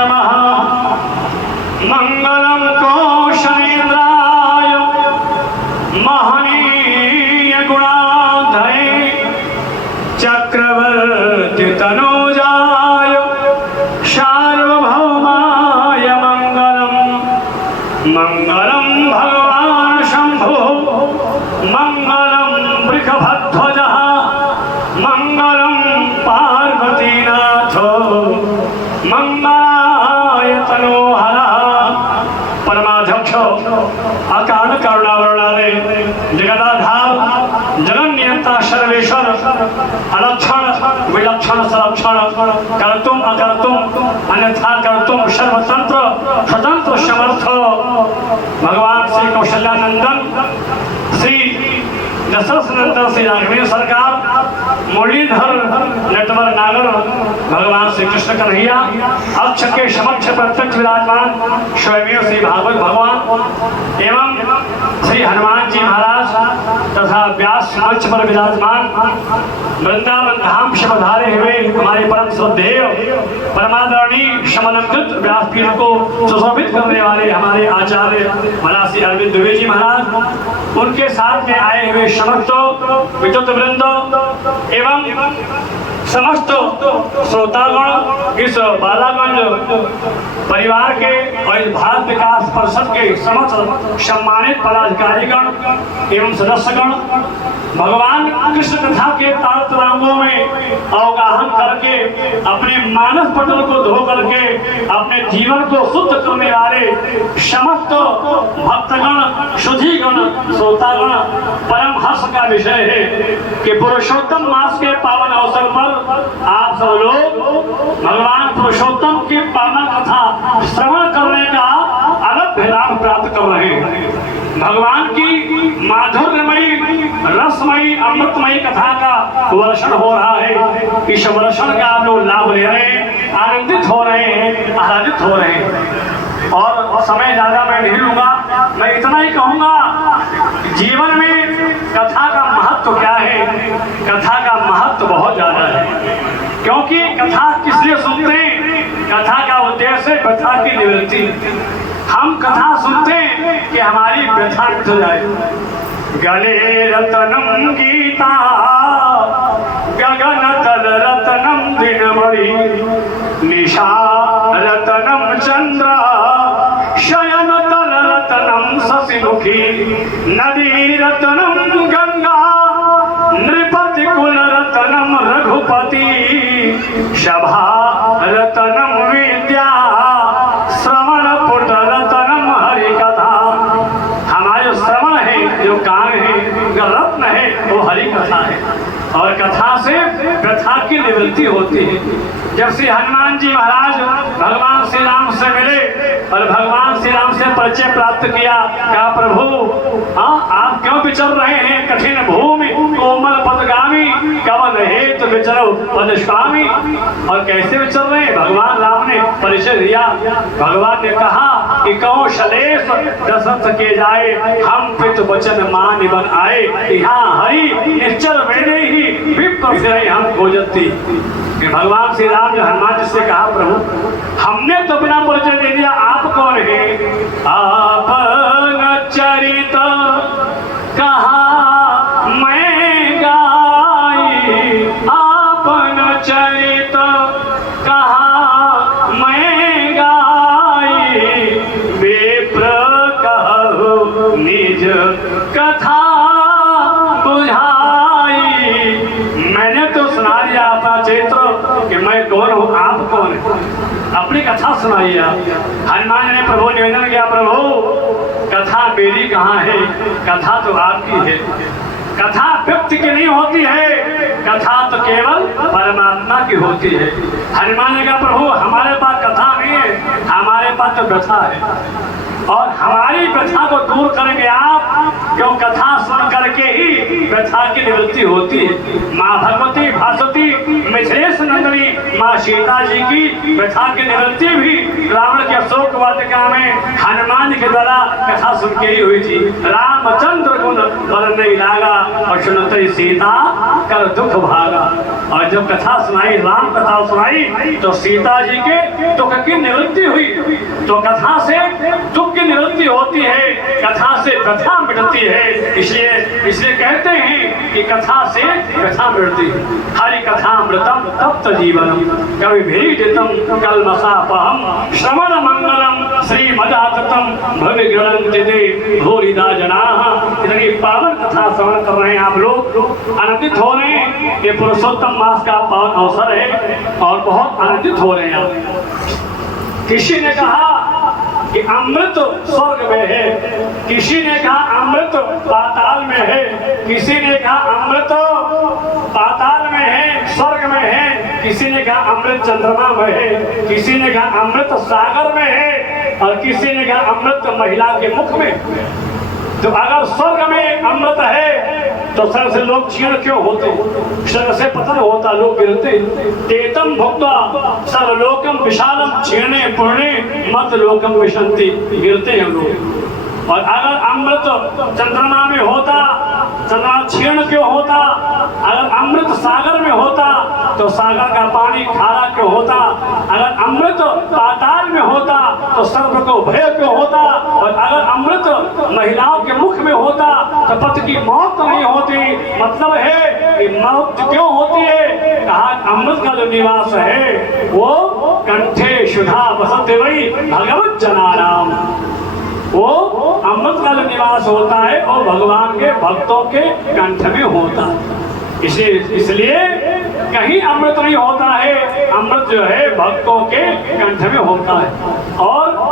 नमः। मंगलम कौशलेन्द्राय महनीय गुणाधरे चक्रवर्ती तनूजाय सार्वभौमाय मंगलम। मंगलम भगवान शंभो मंगलम वृषभध्वजः मंगलम पार्वतीनाथो मंगलाय तनोहरः। परमाध्यक्ष अकाल करुणावरणालय जगदाधार जगन्नियंता सर्वेश्वर अलक्षण विलक्षण संरक्षण कर्तुम अकर्तुम अन्यथा कर्तुम सर्वतंत्र स्वतंत्र समर्थ भगवान श्री कौशल्यानंदन श्री दशरथ नंदन श्री राघवेंद्र सरकार मुरलीधर नटवर नागर भगवान श्री कृष्ण कन्हैया अक्ष के समक्ष प्रत्यक्ष विराजमान स्वयं श्री भागवत भगवान एवं श्री हनुमान जी महाराज तथा व्यास मंच पर विराजमान वृंदावन धाम से पधारे हुए हमारे परम श्रद्धेय परमादरणीय समलंकृत व्यासपीठ को सुशोभित करने वाले हमारे आचार्य मनासी अरविंद द्विवेदी जी महाराज, उनके साथ में आए हुए समस्त विद्युत वृंद एवं समस्त श्रोतागण, इस बालागंज परिवार के और इस भारत विकास परिषद के समस्त सम्मानित पदाधिकारीगण एवं सदस्यगण, भगवान कृष्ण कथा के तारतरांगों में अवगाहन करके अपने मानस पटल को धो करके अपने जीवन को शुद्ध करने वाले समस्त भक्तगण, शुद्धिगण, श्रोतागण, परम हर्ष का विषय है कि पुरुषोत्तम मास के पावन अवसर पर आप सब लोग भगवान पुरुषोत्तम की पावन कथा श्रवण करने का अलग लाभ प्राप्त कर रहे हैं। भगवान की माधुर्यमयी रसमयी अमृतमयी कथा का वर्षण हो रहा है। इस वर्षण का आप लोग लाभ ले रहे हैं, आनंदित हो रहे हैं, आराधित हो रहे हैं। और समय ज्यादा मैं नहीं लूंगा, मैं इतना ही कहूंगा, जीवन में कथा का महत्व क्या है। कथा का महत्व बहुत ज्यादा है, क्योंकि कथा किस लिए सुनते हैं? कथा का उद्देश्य है व्यथा की निवृत्ति। हम कथा सुनते हैं कि हमारी व्यथा मिट जाए। गले रतनम गीता गगन तल रतनम दिन बड़ी निशा रतनम चंद्र शयन तल रतनम शशिमुखी नदी रतनम गंगा नृपति कुल रतनम रघुपति सभा रतनम विद्या श्रवण पुट रतनम हरि कथा। हमारे श्रवण है, जो कान है, जो रत्न है, वो हरि कथा है। और कथा से व्यथा की निवृत्ति होती है। जब श्री हनुमान जी महाराज भगवान श्री राम से मिले और भगवान श्री राम से परिचय प्राप्त किया, क्या प्रभु आप क्यों विचर रहे हैं कठिन भूमि कोमल पदगामी, कवन हेतु विचरो पद स्वामी। और कैसे विचर रहे हैं? भगवान राम ने परिचय दिया। भगवान ने कहा कि कौशलेश दशरथ के जाए हम पित वचन मान बन आए, यहाँ हरि निश्चल वेदे ही विप्र फिरे हम खोजती। भगवान श्री राम ने हनुमान जी से कहा, प्रभु हमने तो बिना परिचय दे दिया, आप कौन है? आपन चरित कहा मैं गाई, आपन चरित कहा मैं गाई, विप्र कहु निज कथा बुझाई। मैंने तो सुना दिया अपना चरित्र कि मैं कौन हूँ, आप कौन है, अपनी कथा सुनाइए। हनुमान ने प्रभु निवेदन किया, प्रभु कथा मेरी कहाँ है, कथा तो आपकी है। कथा व्यक्ति की नहीं होती है, कथा तो केवल परमात्मा की होती है। हनुमान ने कहा, प्रभु हमारे पास कथा नहीं है, हमारे पास तो व्यथा है। और हमारी व्यथा को दूर करेंगे आप, क्यों कथा सुन करके ही व्यथा की निवृत्ति होती है। माँ भगवती भासवती मिथिलेश नंदिनी माँ सीता जी की व्यथा की निवृत्ति भी रावण के अशोक वाटिका में हनुमान के द्वारा कथा सुन के ही हुई थी। रामचंद्र गुण वर नहीं लागा और सुनते सीता कर दुख भागा। और जब कथा सुनाई, राम कथा सुनाई, तो सीता जी के दुख की निवृत्ति हुई। तो कथा से दुख की निवृत्ति होती है, कथा से व्यथा मिटती है। इसलिए कहते हैं कि कथा से व्यथा मिटती है। हरि कथामृतम तप्त जीवनम कवि भीडितम कल्मषापहम श्रवण मंगलम श्रीमदाततम भव्य ग्रंथि दे भूरिदा जनाः। इतनी पावन कथा श्रवण कर रहे हैं आप लोग, आनंदित हो रहे हैं। ये पुरुषोत्तम मास का पावन अवसर है और बहुत आनंदित हो रहे हैं आप। किसी ने कहा कि अमृत स्वर्ग में है, किसी ने कहा अमृत पाताल में है, किसी ने कहा अमृत पाताल में है, स्वर्ग में है, किसी ने कहा अमृत चंद्रमा में है, किसी ने कहा अमृत सागर में है और किसी ने कहा अमृत महिला के मुख में। तो अगर स्वर्ग में अमृत है तो सर से लोग क्षीण क्यों होते, सर से पतन होता, लोग गिरते। तेतम भुक्त्वा सर्वलोकम विशालम क्षीणे पूर्णे मत लोकम विशंति, गिरते हैं लोग। और अगर अमृत चंद्रमा में होता, चंद्रमा क्षीण क्यों होता? अगर अमृत सागर में होता तो सागर का पानी खारा क्यों होता? अगर अमृत पाताल में होता तो सर्प को भय क्यों होता? और अगर अमृत महिलाओं के मुख में होता तो पति की मौत तो नहीं होती। मतलब है कि मौत क्यों होती है? कहा अमृत का जो निवास है वो कंठे शुद्धा वसते वही भगवत जनानाम, वो अमृत का जो निवास होता है वो भगवान के भक्तों के कंठ में होता है। इसलिए कहीं अमृत नहीं होता है, अमृत जो है भक्तों के कंठ में होता है। और